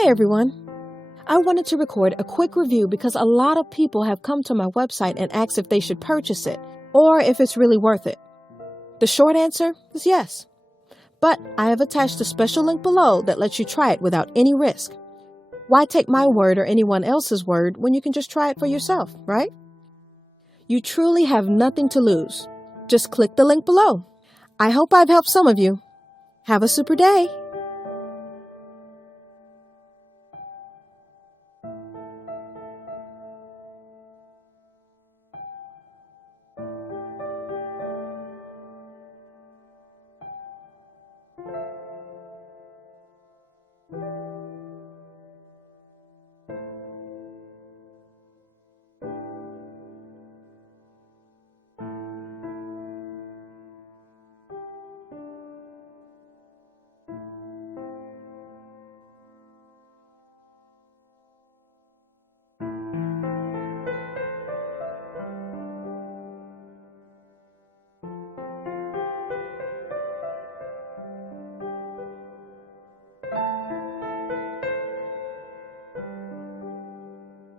Hey everyone! I wanted to record a quick review because a lot of people have come to my website and asked if they should purchase it or if it's really worth it. The short answer is yes. But I have attached a special link below that lets you try it without any risk. Why take my word or anyone else's word when you can just try it for yourself, right? You truly have nothing to lose. Just click the link below. I hope I've helped some of you. Have a super day!